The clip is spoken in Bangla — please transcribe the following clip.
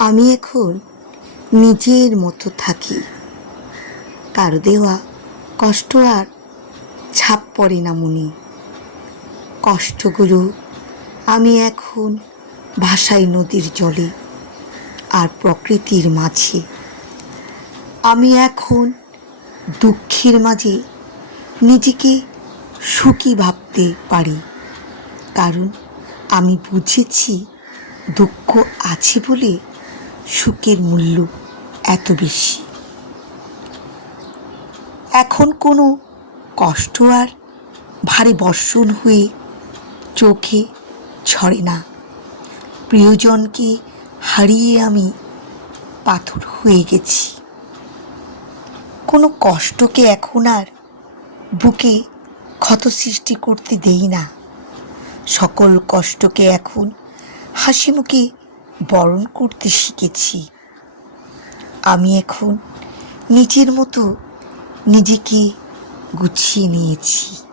আমি এখন নিজের মতো থাকি। কারও দেওয়া কষ্ট আর ছাপ পড়ে না মনে। কষ্টগুলো আমি এখন ভাসাই নদীর জলে আর প্রকৃতির মাঝে। আমি এখন দুঃখের মাঝে নিজেকে সুখী ভাবতে পারি। কারণ আমি বুঝেছি দুঃখ আছে বলে সুখের মূল্য এত বেশি। এখন কোনো কষ্ট আর ভারী বর্ষণ হয়ে চোখে ছড়ে না। প্রিয়জনকে হারিয়ে আমি পাথর হয়ে গেছি। কোনো কষ্টকে এখন আর বুকে ক্ষত সৃষ্টি করতে দেই না। সকল কষ্টকে এখন হাসি মুখে বরণ করতে শিখেছি। আমি এখন নিজের মতো নিজেকে গুছিয়ে নিয়েছি।